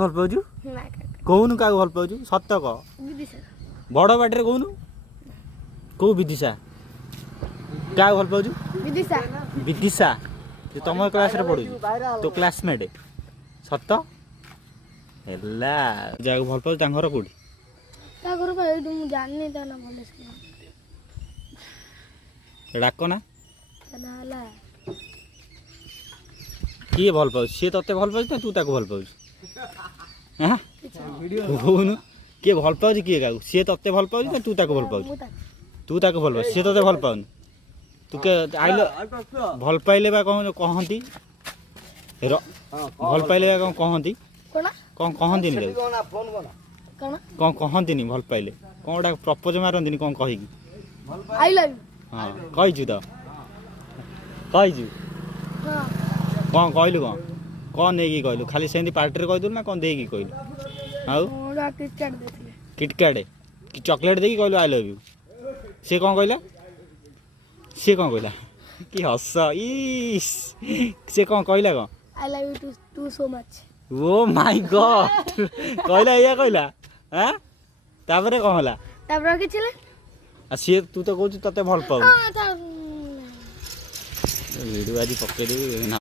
भल पाउछु कहूनु का भल पाउछु सत्य कह बड़ बाटे कहूनु को विदिशा क्या भल पाउछु विदिशा तुम क्लास रे पढ़ु तो क्लासमेट सत हैला जाग भल पाउछु घर कोठी डाक ना किए भल पाउछु सी तते भल पाउछु ना तू ताको भल पाउछु हाँ कहूनु किए भल पाउछु किए का सी तते भल पाउछु ना तू ताको भल पाउछु तू ताको भल पाउछु सी तते भल पाउनु तू के आइलो भल पाइले बा कहंती भल पाइले बा कहंती कौन कहंती नहीं कौन कहंती नहीं भल पाइले कौन गोटा प्रपोज मारंती कौन कही आई लव हाँ कहीचु तो कहीचु कौन कहलु कौन नहीं कहलु खाली सेमती पार्टी कहीदु ना कौन देकी कहलु आउ किटकैट कि चॉकलेट देकी कहलु आई लव यू से कौन कहला से कौन कहला कि हस इस से कौन कहला कौन I love you too so much oh my god कहला या कहला हैं तापरे कौन होला तापर के चले आ सी तू तो कहू तते भल पाऊ वीडियो आज पकड़